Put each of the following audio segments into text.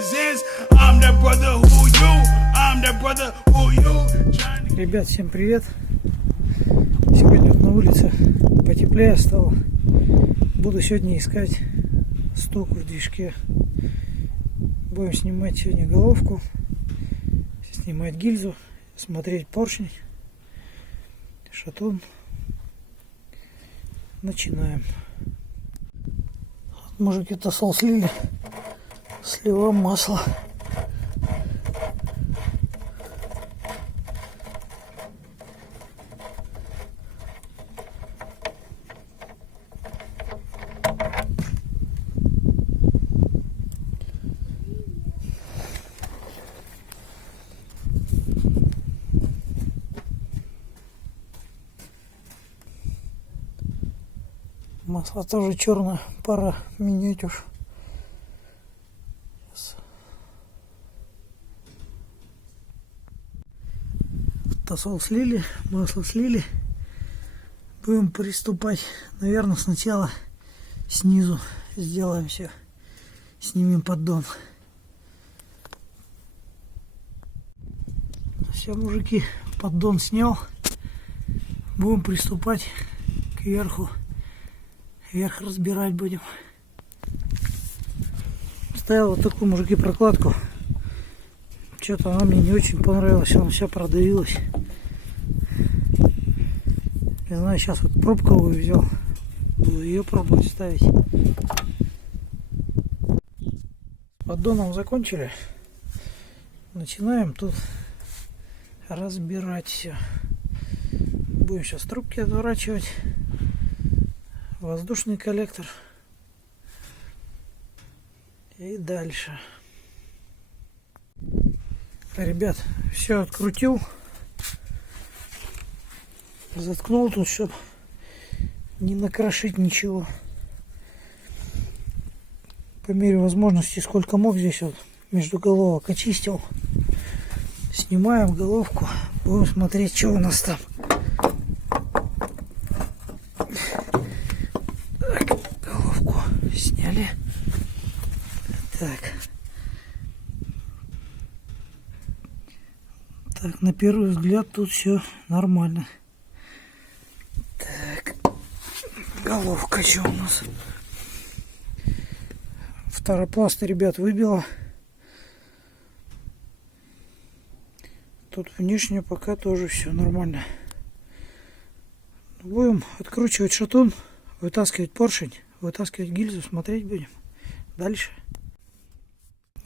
reasons. I'm the brother who you, I'm the brother who you. Ребят, всем привет! Сегодня на улице потеплее стало. Буду сегодня искать стук в движке. Будем снимать сегодня головку, снимать гильзу, смотреть поршень, шатун. Начинаем. Мужики тосол слили, сливаем масло. Масло тоже черное, пора менять уж. Сейчас. Тосол слили, масло слили. Будем приступать. Наверное, сначала снизу сделаем все. Снимем поддон. Все, мужики, поддон снял. Будем приступать к верху. Вверх разбирать будем. Ставил вот такую, мужики, прокладку. Что-то она мне не очень понравилась. Она вся продавилась. Не знаю, сейчас вот пробковую взял. Буду ее пробовать ставить. С поддоном закончили. Начинаем тут разбирать все. Будем сейчас трубки отворачивать. Воздушный коллектор. И дальше. Ребят, все открутил. Заткнул тут, чтобы не накрошить ничего. По мере возможности, сколько мог, здесь вот между головок очистил. Снимаем головку. Будем смотреть, что у нас там. Сняли. Так, на первый взгляд тут все нормально. Так, головка что у нас? Второпласт, ребят, выбила. Тут внешне пока тоже все нормально. Будем откручивать шатун, вытаскивать поршень. Вытаскивать гильзу, смотреть будем. Дальше.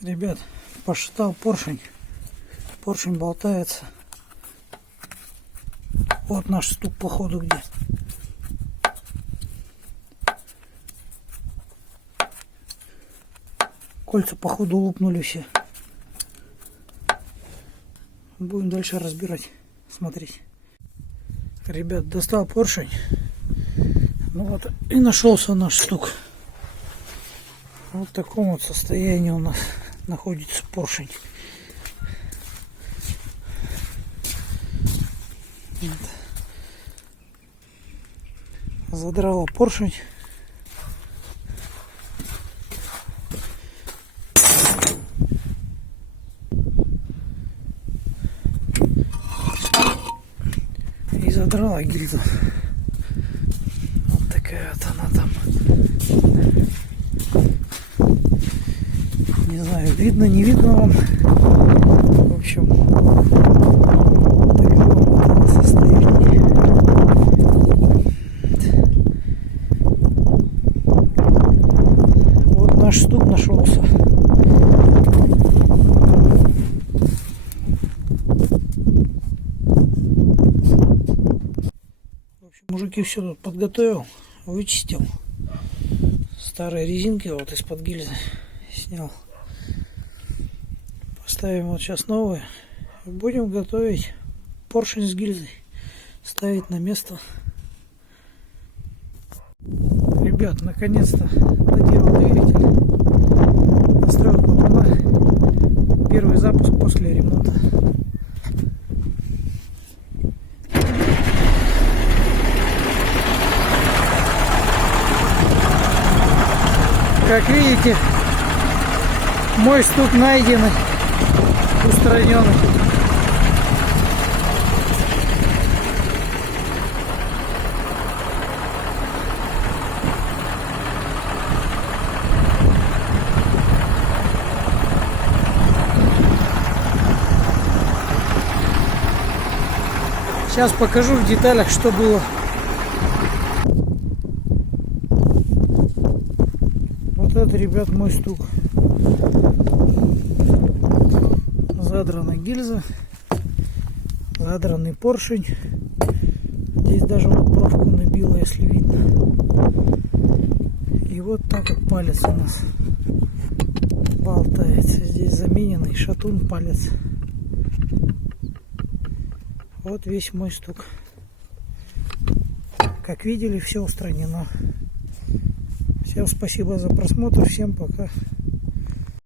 Ребят, посчитал поршень. Поршень болтается. Вот наш стук, походу, где. Кольца, походу, лопнули все. Будем дальше разбирать, смотреть. Ребят, достал поршень. Ну вот и нашелся наш стук. Вот в таком вот состоянии у нас находится поршень. Вот. Задрала поршень. И задрала гильзу. Вот она там. Не знаю, видно, не видно вам. В общем, такое состояние. Вот наш стук нашелся. В общем, мужики, все тут подготовил. Вычистил. Старые резинки вот из-под гильзы снял. Поставим вот сейчас новые. Будем готовить поршень с гильзой. Ставить на место. Ребят, наконец-то доделал двигатель. Настроил клапана. Первый запуск после ремонта. Как видите, Мой стук найденный, устраненный. Сейчас покажу в деталях, что было. Вот это, ребят, мой стук. Задрана гильза, задранный поршень. Здесь даже вот пробку набило, если видно. И вот так вот палец у нас болтается. Здесь замененный шатун палец. Вот весь мой стук. Как видели, все устранено. Всем спасибо за просмотр. Всем пока.